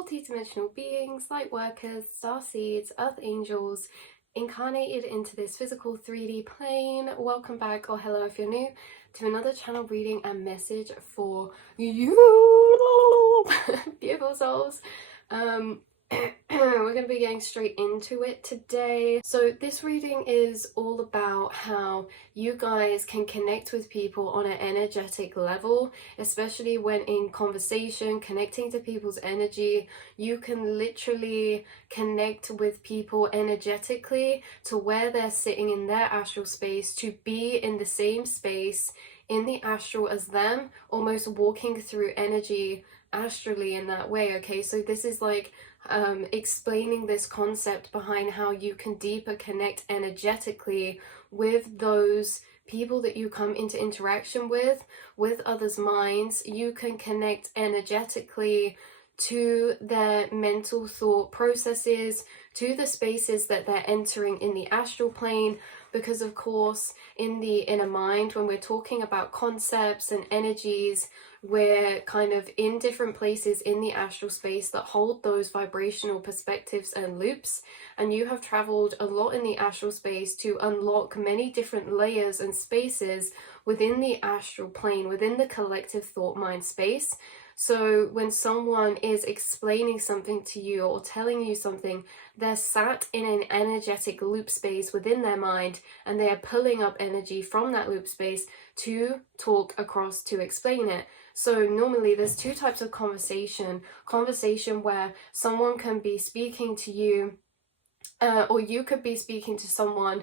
multi-dimensional beings, light workers, star seeds, earth angels, incarnated into this physical 3D plane. Welcome back, or hello if you're new, to another channel reading and message for you, beautiful souls. We're going to be getting straight into it today. So this reading is all about how you guys can connect with people on an energetic level, especially when in conversation, connecting to people's energy. You can literally connect with people energetically to where they're sitting in their astral space, to be in the same space in the astral as them, almost walking through energy astrally in that way. Okay, so this is like explaining this concept behind how you can deeper connect energetically with those people that you come into interaction with others' minds. You can connect energetically to their mental thought processes, to the spaces that they're entering in the astral plane, because of course in the inner mind, when we're talking about concepts and energies, we're kind of in different places in the astral space that hold those vibrational perspectives and loops, and you have traveled a lot in the astral space to unlock many different layers and spaces within the astral plane, within the collective thought mind space. So when someone is explaining something to you or telling you something, they're sat in an energetic loop space within their mind, and they are pulling up energy from that loop space to talk across to explain it. So normally there's two types of conversation where someone can be speaking to you, or you could be speaking to someone,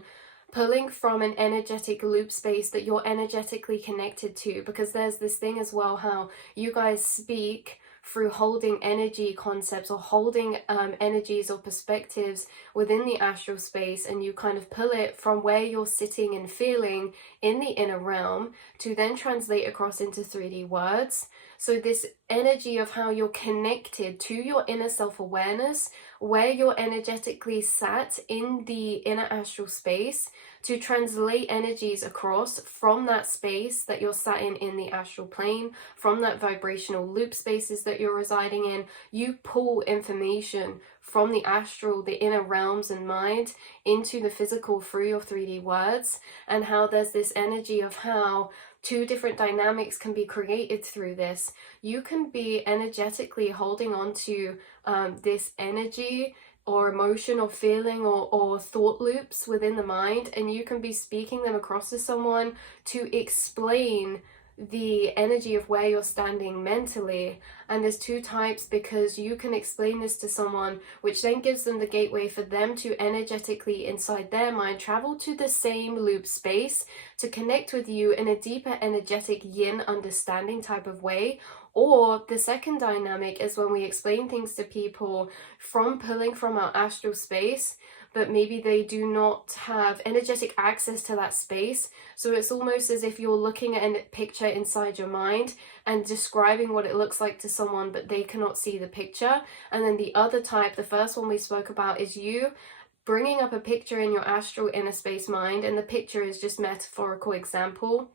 pulling from an energetic loop space that you're energetically connected to, because there's this thing as well how you guys speak through holding energy concepts or holding energies or perspectives within the astral space, and you kind of pull it from where you're sitting and feeling in the inner realm to then translate across into 3D words. So this energy of how you're connected to your inner self-awareness, where you're energetically sat in the inner astral space, to translate energies across from that space that you're sat in the astral plane, from that vibrational loop spaces that you're residing in. You pull information from the astral, the inner realms and mind, into the physical through your 3D words, and how there's this energy of how two different dynamics can be created through this. You can be energetically holding on to this energy or emotion or feeling or thought loops within the mind, and you can be speaking them across to someone to explain the energy of where you're standing mentally. And there's two types, because you can explain this to someone, which then gives them the gateway for them to energetically inside their mind travel to the same loop space to connect with you in a deeper energetic yin understanding type of way. Or the second dynamic is when we explain things to people from pulling from our astral space, but maybe they do not have energetic access to that space. So it's almost as if you're looking at a picture inside your mind and describing what it looks like to someone, but they cannot see the picture. And then the other type, the first one we spoke about, is you bringing up a picture in your astral inner space mind, and the picture is just metaphorical example.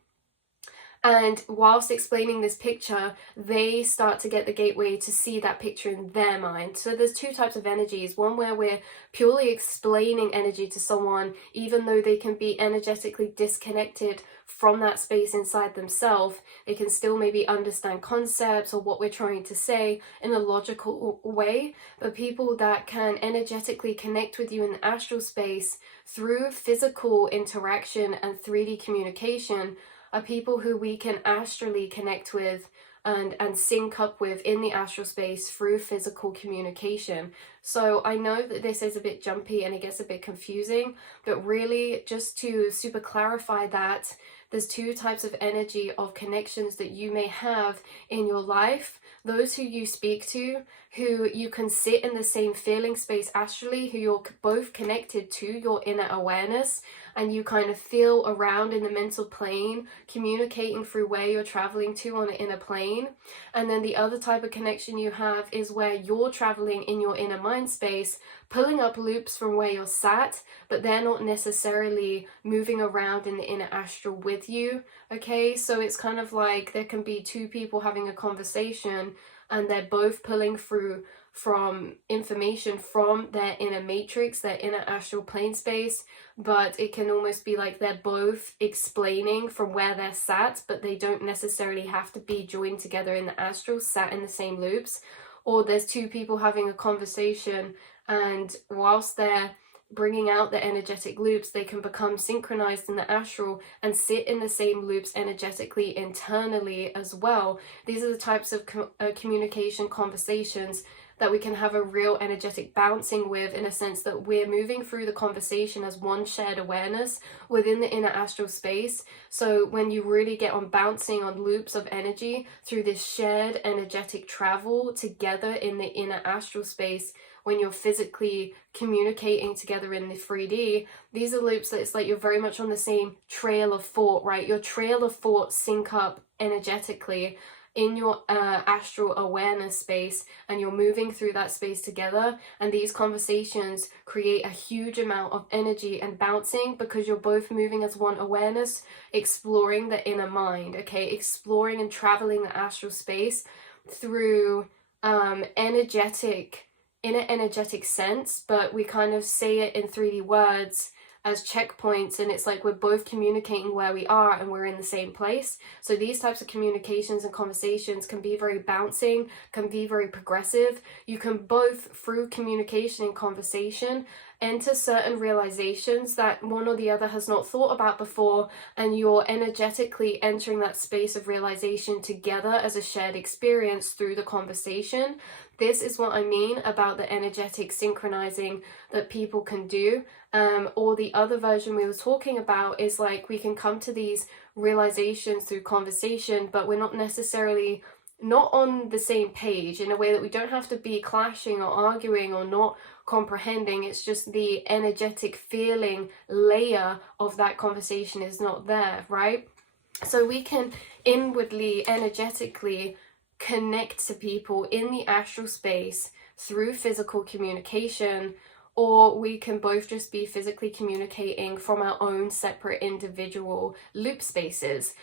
And whilst explaining this picture, they start to get the gateway to see that picture in their mind. So there's two types of energies. One where we're purely explaining energy to someone, even though they can be energetically disconnected from that space inside themselves. They can still maybe understand concepts or what we're trying to say in a logical way. But people that can energetically connect with you in the astral space through physical interaction and 3D communication are people who we can astrally connect with and sync up with in the astral space through physical communication. So I know that this is a bit jumpy and it gets a bit confusing, but really just to super clarify that, there's two types of energy of connections that you may have in your life. Those who you speak to, who you can sit in the same feeling space astrally, who you're both connected to your inner awareness, and you kind of feel around in the mental plane, communicating through where you're traveling to on an inner plane. And then the other type of connection you have is where you're traveling in your inner mind space, pulling up loops from where you're sat, but they're not necessarily moving around in the inner astral with you. Okay, so it's kind of like there can be two people having a conversation, and they're both pulling through from information from their inner matrix, their inner astral plane space, but it can almost be like they're both explaining from where they're sat, but they don't necessarily have to be joined together in the astral, sat in the same loops. Or there's two people having a conversation, and whilst they're bringing out the energetic loops, they can become synchronized in the astral and sit in the same loops energetically internally as well. These are the types of communication conversations that we can have a real energetic bouncing with, in a sense that we're moving through the conversation as one shared awareness within the inner astral space. So when you really get on bouncing on loops of energy through this shared energetic travel together in the inner astral space, when you're physically communicating together in the 3D, these are loops that it's like you're very much on the same trail of thought, right? Your trail of thought sync up energetically in your astral awareness space, and you're moving through that space together, and these conversations create a huge amount of energy and bouncing because you're both moving as one awareness, exploring the inner mind, okay, exploring and traveling the astral space through inner energetic sense, but we kind of say it in 3D words as checkpoints, and it's like we're both communicating where we are and we're in the same place. So these types of communications and conversations can be very bouncing, can be very progressive. You can both, through communication and conversation, enter certain realizations that one or the other has not thought about before, and you're energetically entering that space of realization together as a shared experience through the conversation. This is what I mean about the energetic synchronizing that people can do. Or the other version we were talking about is like we can come to these realizations through conversation, but we're not necessarily not on the same page, in a way that we don't have to be clashing or arguing or not comprehending. It's just the energetic feeling layer of that conversation is not there, right? So we can inwardly, energetically connect to people in the astral space through physical communication, or we can both just be physically communicating from our own separate individual loop spaces.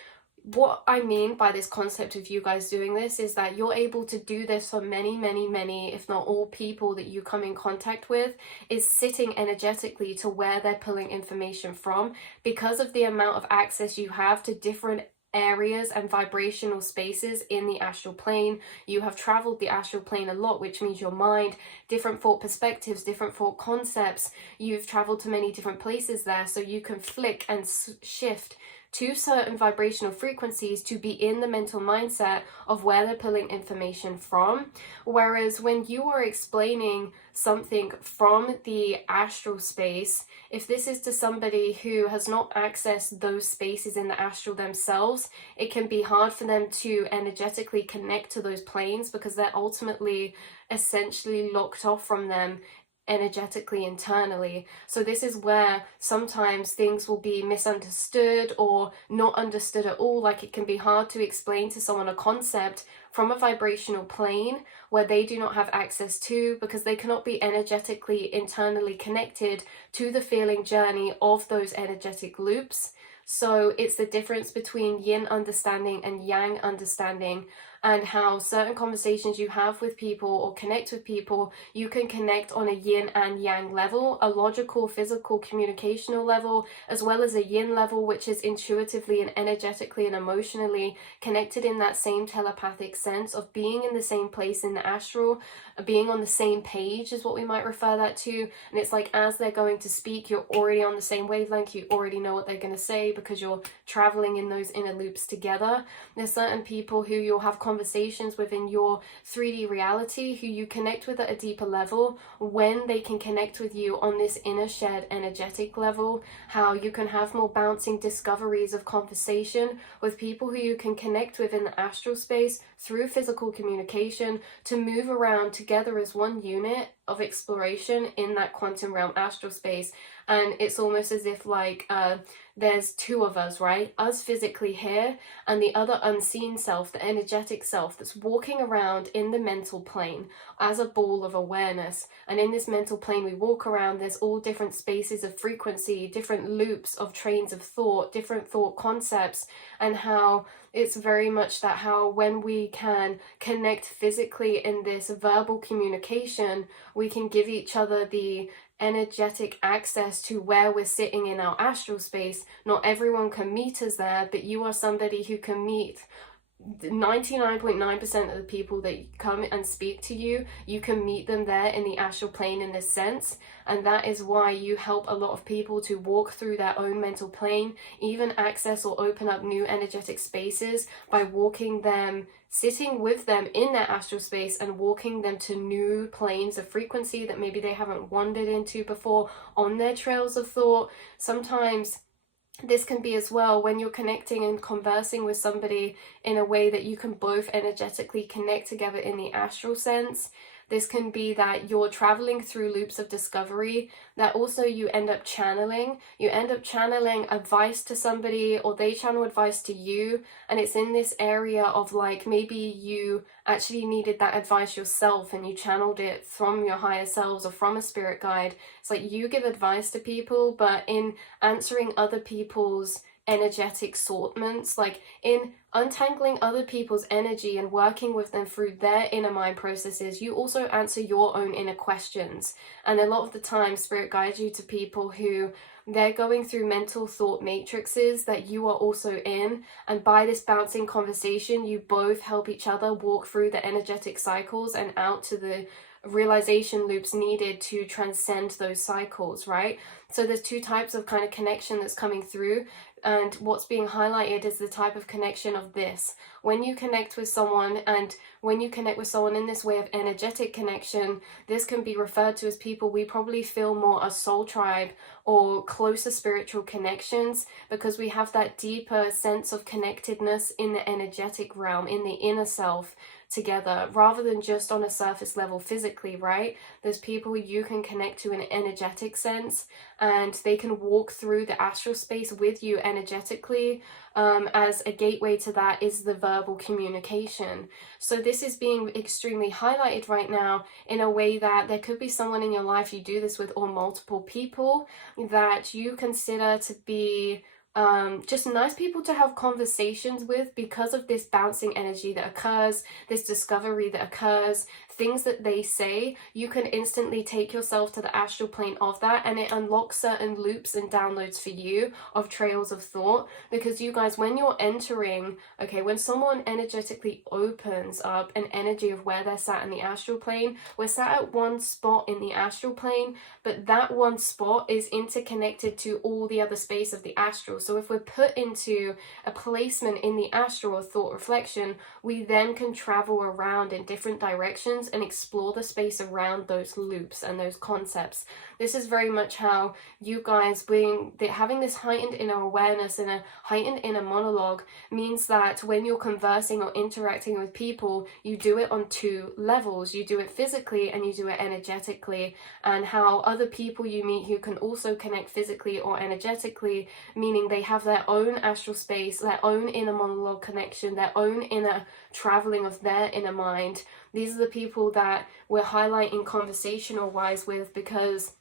What I mean by this concept of you guys doing this is that you're able to do this for many, if not all people that you come in contact with, is sitting energetically to where they're pulling information from, because of the amount of access you have to different areas and vibrational spaces in the astral plane. You have traveled the astral plane a lot, which means your mind, different thought perspectives, different thought concepts, you've traveled to many different places there, so you can flick and shift to certain vibrational frequencies to be in the mental mindset of where they're pulling information from. Whereas when you are explaining something from the astral space, if this is to somebody who has not accessed those spaces in the astral themselves, it can be hard for them to energetically connect to those planes, because they're ultimately essentially locked off from them energetically internally. So this is where sometimes things will be misunderstood or not understood at all. Like, it can be hard to explain to someone a concept from a vibrational plane where they do not have access to, because they cannot be energetically internally connected to the feeling journey of those energetic loops. So it's the difference between yin understanding and yang understanding, and how certain conversations you have with people or connect with people, you can connect on a yin and yang level, a logical, physical, communicational level, as well as a yin level, which is intuitively and energetically and emotionally connected in that same telepathic sense of being in the same place in the astral, being on the same page is what we might refer that to. And it's like, as they're going to speak, you're already on the same wavelength, you already know what they're going to say because you're traveling in those inner loops together. There's certain people who you'll have conversations within your 3D reality who you connect with at a deeper level when they can connect with you on this inner shared energetic level. How you can have more bouncing discoveries of conversation with people who you can connect with in the astral space through physical communication, to move around together as one unit of exploration in that quantum realm astral space. And it's almost as if like there's two of us, right? Us physically here, and the other unseen self, the energetic self, that's walking around in the mental plane as a ball of awareness. And in this mental plane we walk around, there's all different spaces of frequency, different loops of trains of thought, different thought concepts, and how it's very much that how when we can connect physically in this verbal communication, we can give each other the energetic access to where we're sitting in our astral space. Not everyone can meet us there, but you are somebody who can meet 99.9% of the people that come and speak to you. You can meet them there in the astral plane in this sense, and that is why you help a lot of people to walk through their own mental plane, even access or open up new energetic spaces by walking them, sitting with them in their astral space and walking them to new planes of frequency that maybe they haven't wandered into before on their trails of thought. Sometimes this can be as well when you're connecting and conversing with somebody in a way that you can both energetically connect together in the astral sense. This can be that you're traveling through loops of discovery, that also you end up channeling. You end up channeling advice to somebody, or they channel advice to you. And it's in this area of like, maybe you actually needed that advice yourself and you channeled it from your higher selves or from a spirit guide. It's like you give advice to people, but in answering other people's energetic sortments, like in untangling other people's energy and working with them through their inner mind processes, you also answer your own inner questions. And a lot of the time spirit guides you to people who they're going through mental thought matrices that you are also in, and by this bouncing conversation you both help each other walk through the energetic cycles and out to the realization loops needed to transcend those cycles, right? So there's two types of kind of connection that's coming through, and what's being highlighted is the type of connection of this. When you connect with someone, and when you connect with someone in this way of energetic connection, this can be referred to as people we probably feel more a soul tribe or closer spiritual connections, because we have that deeper sense of connectedness in the energetic realm, in the inner self together, rather than just on a surface level physically, right? There's people you can connect to in an energetic sense, and they can walk through the astral space with you energetically. As a gateway to that is the verbal communication. So this is being extremely highlighted right now in a way that there could be someone in your life you do this with, or multiple people that you consider to be just nice people to have conversations with, because of this bouncing energy that occurs, this discovery that occurs, things that they say. You can instantly take yourself to the astral plane of that, and it unlocks certain loops and downloads for you of trails of thought. Because you guys, when you're entering, okay, when someone energetically opens up an energy of where they're sat in the astral plane, we're sat at one spot in the astral plane, but that one spot is interconnected to all the other space of the astral. So if we're put into a placement in the astral or thought reflection, we then can travel around in different directions and explore the space around those loops and those concepts. This is very much how you guys having this heightened inner awareness and a heightened inner monologue means that when you're conversing or interacting with people, you do it on two levels. You do it physically and you do it energetically, and how other people you meet who can also connect physically or energetically, meaning they have their own astral space, their own inner monologue connection, their own inner traveling of their inner mind. These are the people that we're highlighting conversational wise with, because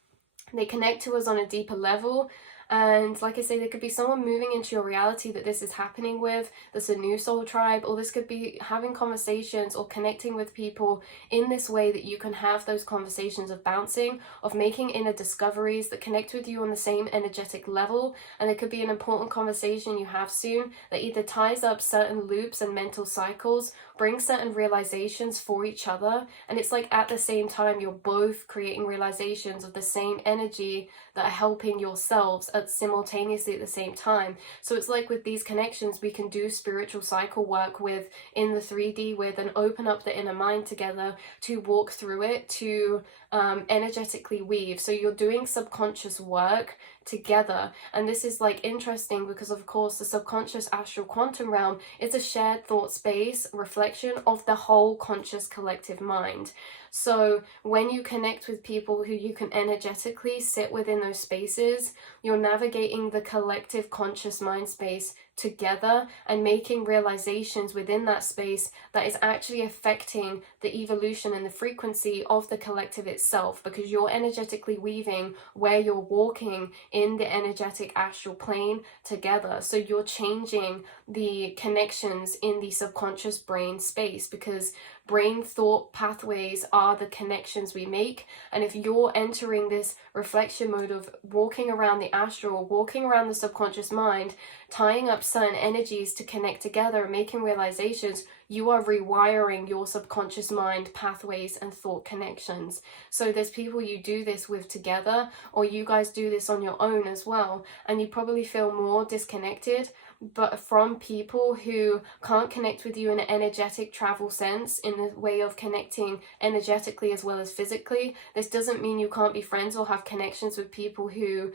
they connect to us on a deeper level. And like I say, there could be someone moving into your reality that this is happening with, that's a new soul tribe, or this could be having conversations or connecting with people in this way that you can have those conversations of bouncing, of making inner discoveries that connect with you on the same energetic level. And it could be an important conversation you have soon that either ties up certain loops and mental cycles, brings certain realizations for each other, and it's like at the same time you're both creating realizations of the same energy that are helping yourselves simultaneously at the same time. So it's like with these connections we can do spiritual cycle work with in the 3D with, and open up the inner mind together to walk through it, to energetically weave. So you're doing subconscious work together, and this is like interesting because of course the subconscious astral quantum realm is a shared thought space reflection of the whole conscious collective mind. So when you connect with people who you can energetically sit within those spaces, you're navigating the collective conscious mind space together and making realizations within that space that is actually affecting the evolution and the frequency of the collective itself, because you're energetically weaving where you're walking in the energetic astral plane together. So you're changing the connections in the subconscious brain space, because brain thought pathways are the connections we make. And if you're entering this reflection mode of walking around the astral, walking around the subconscious mind, tying up certain energies to connect together and making realizations, you are rewiring your subconscious mind pathways and thought connections. So there's people you do this with together, or you guys do this on your own as well, and you probably feel more disconnected, but from people who can't connect with you in an energetic travel sense, in the way of connecting energetically as well as physically. This doesn't mean you can't be friends or have connections with people who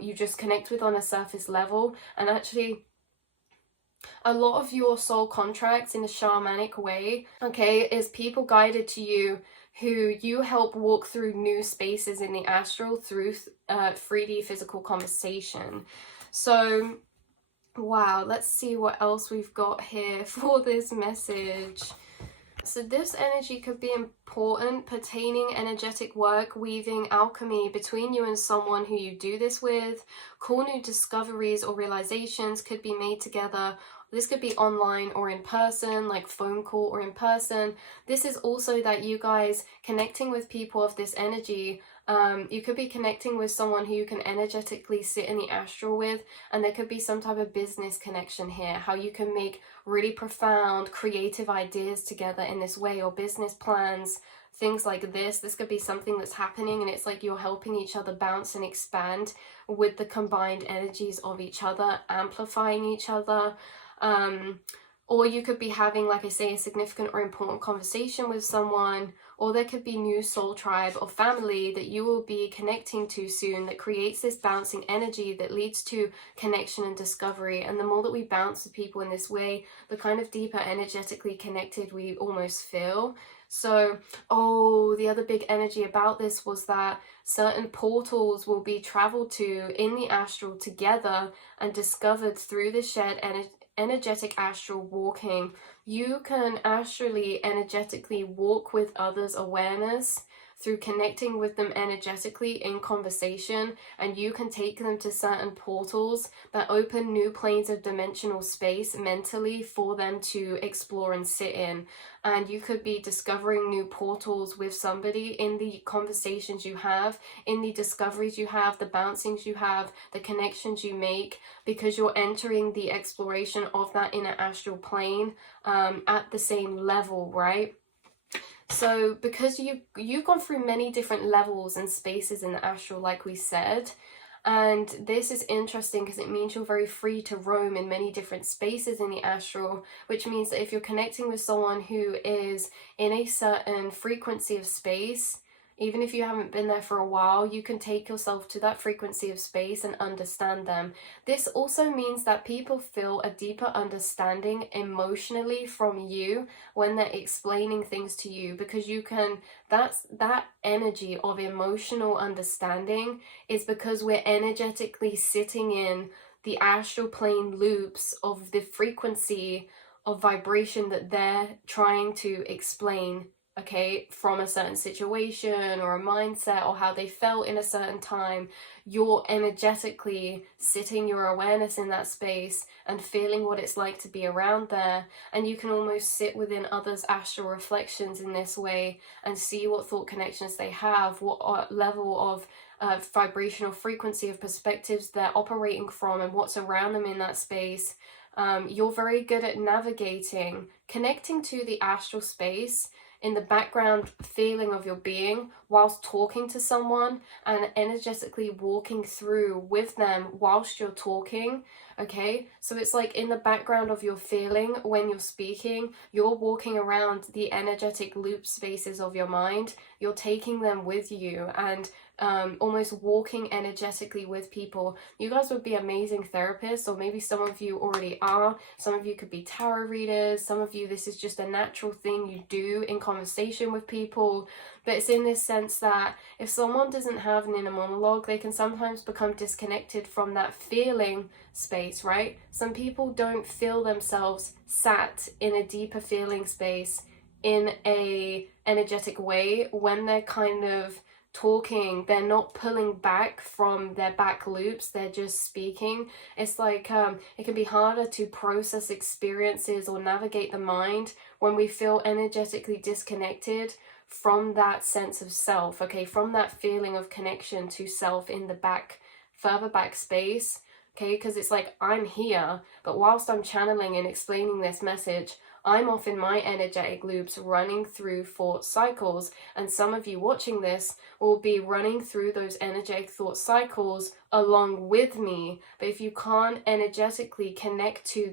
you just connect with on a surface level. And actually, a lot of your soul contracts in a shamanic way, okay, is people guided to you who you help walk through new spaces in the astral through 3D physical conversation. So wow, let's see what else we've got here for this message. So this energy could be important pertaining energetic work, weaving alchemy between you and someone who you do this with. Cool new discoveries or realizations could be made together. This could be online or in person, like phone call or in person. This is also that you guys connecting with people of this energy. You could be connecting with someone who you can energetically sit in the astral with, and there could be some type of business connection here, how you can make really profound creative ideas together in this way, or business plans, things like this. This could be something that's happening and it's like you're helping each other bounce and expand with the combined energies of each other, amplifying each other. Or you could be having, like I say, a significant or important conversation with someone, or there could be new soul tribe or family that you will be connecting to soon that creates this bouncing energy that leads to connection and discovery. And the more that we bounce with people in this way, the kind of deeper energetically connected we almost feel. So, the other big energy about this was that certain portals will be traveled to in the astral together and discovered through the shared energetic astral walking. You can astrally energetically walk with others' awareness through connecting with them energetically in conversation, and you can take them to certain portals that open new planes of dimensional space mentally for them to explore and sit in. And you could be discovering new portals with somebody in the conversations you have, in the discoveries you have, the bouncings you have, the connections you make, because you're entering the exploration of that inner astral plane at the same level, right? So because you've gone through many different levels and spaces in the astral, like we said, and this is interesting because it means you're very free to roam in many different spaces in the astral, which means that if you're connecting with someone who is in a certain frequency of space, even if you haven't been there for a while, you can take yourself to that frequency of space and understand them. This also means that people feel a deeper understanding emotionally from you when they're explaining things to you, because you can, that energy of emotional understanding is because we're energetically sitting in the astral plane loops of the frequency of vibration that they're trying to explain, okay, from a certain situation or a mindset or how they felt in a certain time. You're energetically sitting your awareness in that space and feeling what it's like to be around there, and you can almost sit within others' astral reflections in this way and see what thought connections they have, what level of vibrational frequency of perspectives they're operating from, and what's around them in that space. You're very good at navigating, connecting to the astral space in the background feeling of your being whilst talking to someone, and energetically walking through with them whilst you're talking, okay? So it's like in the background of your feeling when you're speaking, you're walking around the energetic loop spaces of your mind, you're taking them with you and almost walking energetically with people. You guys would be amazing therapists, or maybe some of you already are. Some of you could be tarot readers. Some of you, this is just a natural thing you do in conversation with people. but it's in this sense that if someone doesn't have an inner monologue, they can sometimes become disconnected from that feeling space, right? Some people don't feel themselves sat in a deeper feeling space in a energetic way when they're kind of talking. They're not pulling back from their back loops, they're just speaking. It's like it can be harder to process experiences or navigate the mind when we feel energetically disconnected from that sense of self, okay, from that feeling of connection to self in the back, further back space, okay, because it's like I'm here, but whilst I'm channeling and explaining this message, I'm off in my energetic loops running through thought cycles, and some of you watching this will be running through those energetic thought cycles along with me. But if you can't energetically connect to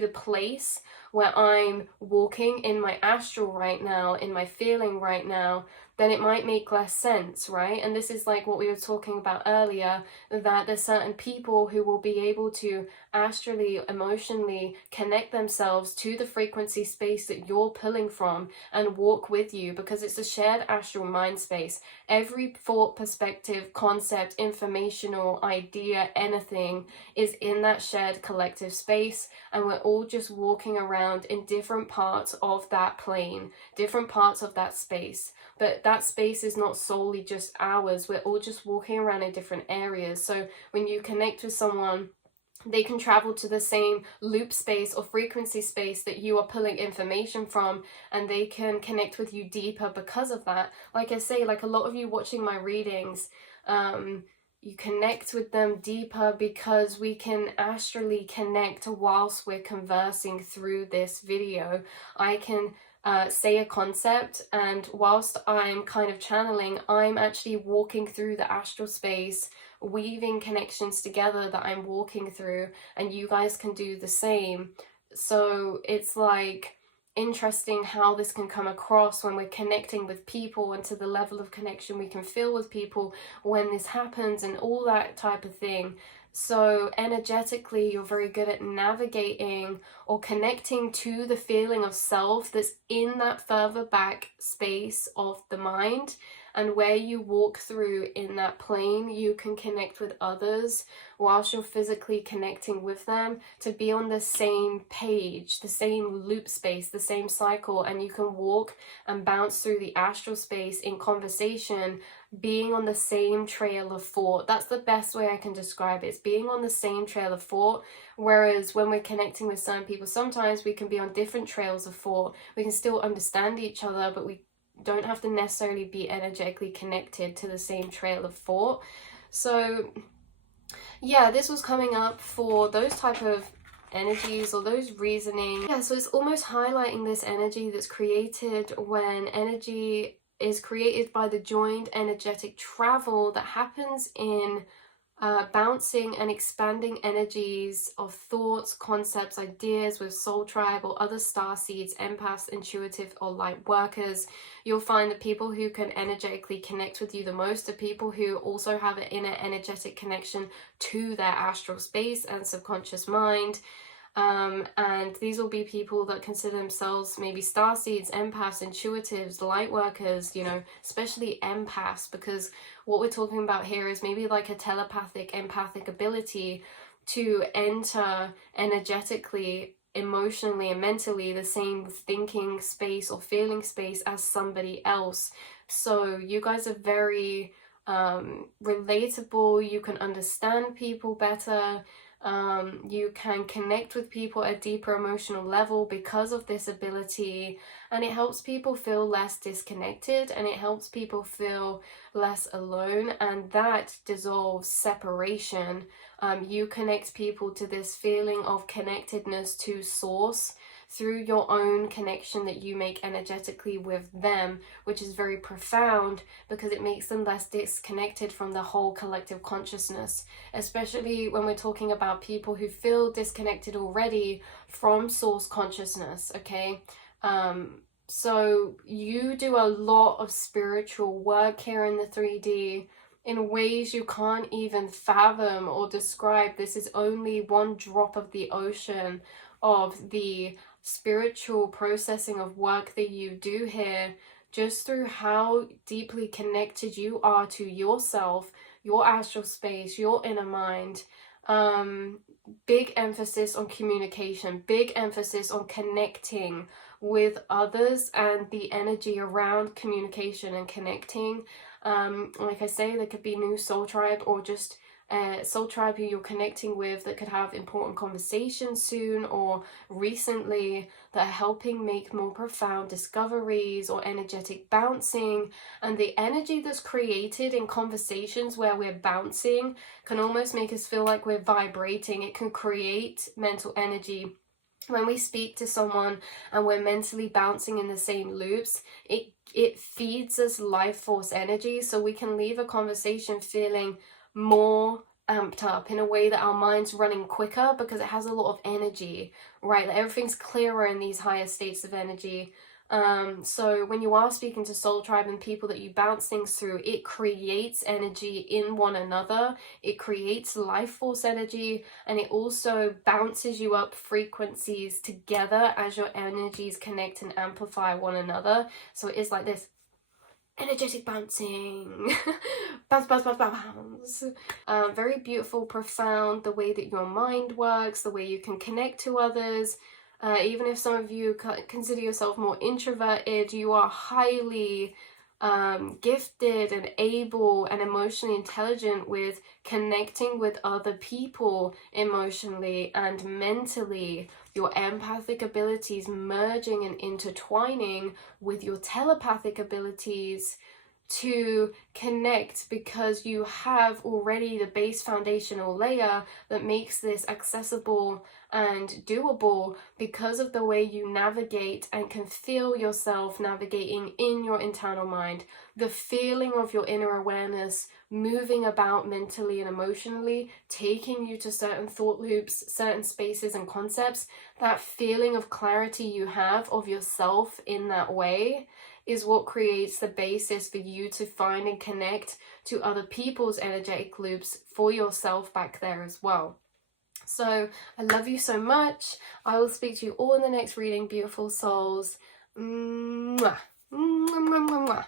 the place where I'm walking in my astral right now, in my feeling right now, then it might make less sense, right? And this is like what we were talking about earlier, that there's certain people who will be able to astrally, emotionally connect themselves to the frequency space that you're pulling from and walk with you, because it's a shared astral mind space. Every thought, perspective, concept, informational idea, anything is in that shared collective space, and we're all just walking around in different parts of that plane, different parts of that space. But that space is not solely just ours. We're all just walking around in different areas. So when you connect with someone, they can travel to the same loop space or frequency space that you are pulling information from, and they can connect with you deeper because of that. Like I say, like a lot of you watching my readings, you connect with them deeper because we can astrally connect whilst we're conversing through this video. I can say a concept, and whilst I'm kind of channeling, I'm actually walking through the astral space, weaving connections together that I'm walking through, and you guys can do the same. So it's like interesting how this can come across when we're connecting with people, and to the level of connection we can feel with people when this happens, and all that type of thing. So energetically, you're very good at navigating or connecting to the feeling of self that's in that further back space of the mind. And where you walk through in that plane, you can connect with others whilst you're physically connecting with them to be on the same page, the same loop space, the same cycle. And you can walk and bounce through the astral space in conversation, being on the same trail of thought. That's the best way I can describe it. It's being on the same trail of thought. Whereas when we're connecting with certain people, sometimes we can be on different trails of thought. We can still understand each other, but we don't have to necessarily be energetically connected to the same trail of thought. So yeah, this was coming up for those type of energies or those reasoning. Yeah, so it's almost highlighting this energy that's created when energy is created by the joined energetic travel that happens in bouncing and expanding energies of thoughts, concepts, ideas with soul tribe or other star seeds, empaths, intuitive or light workers. You'll find that people who can energetically connect with you the most are people who also have an inner energetic connection to their astral space and subconscious mind. And these will be people that consider themselves maybe starseeds, empaths, intuitives, light workers, you know, especially empaths, because what we're talking about here is maybe like a telepathic, empathic ability to enter energetically, emotionally, and mentally the same thinking space or feeling space as somebody else. So you guys are very relatable. You can understand people better. You can connect with people at a deeper emotional level because of this ability, and it helps people feel less disconnected, and it helps people feel less alone, and that dissolves separation. You connect people to this feeling of connectedness to source through your own connection that you make energetically with them, which is very profound because it makes them less disconnected from the whole collective consciousness, especially when we're talking about people who feel disconnected already from source consciousness, okay? So you do a lot of spiritual work here in the 3D in ways you can't even fathom or describe. This is only one drop of the ocean of the spiritual processing of work that you do here just through how deeply connected you are to yourself, your astral space, your inner mind. Big emphasis on communication, big emphasis on connecting with others and the energy around communication and connecting. Like I say, there could be new soul tribe, or just soul tribe who you're connecting with that could have important conversations soon or recently that are helping make more profound discoveries, or energetic bouncing. And the energy that's created in conversations where we're bouncing can almost make us feel like we're vibrating. It can create mental energy. When we speak to someone and we're mentally bouncing in the same loops, it feeds us life force energy, so we can leave a conversation feeling more amped up, in a way that our mind's running quicker because it has a lot of energy, right? That everything's clearer in these higher states of energy. So when you are speaking to soul tribe and people that you bounce things through, it creates energy in one another, it creates life force energy, and it also bounces you up frequencies together as your energies connect and amplify one another. So it is like this energetic bouncing. Bounce, bounce, bounce, bounce, bounce. Very beautiful, profound, the way that your mind works, the way you can connect to others. Even if some of you consider yourself more introverted, you are highly gifted and able and emotionally intelligent with connecting with other people emotionally and mentally. Your empathic abilities merging and intertwining with your telepathic abilities to connect, because you have already the base foundational layer that makes this accessible and doable because of the way you navigate and can feel yourself navigating in your internal mind. The feeling of your inner awareness moving about mentally and emotionally, taking you to certain thought loops, certain spaces and concepts, that feeling of clarity you have of yourself in that way is what creates the basis for you to find and connect to other people's energetic loops for yourself back there as well. So I love you so much. I will speak to you all in the next reading, beautiful souls. Mwah. Mwah, mwah, mwah, mwah.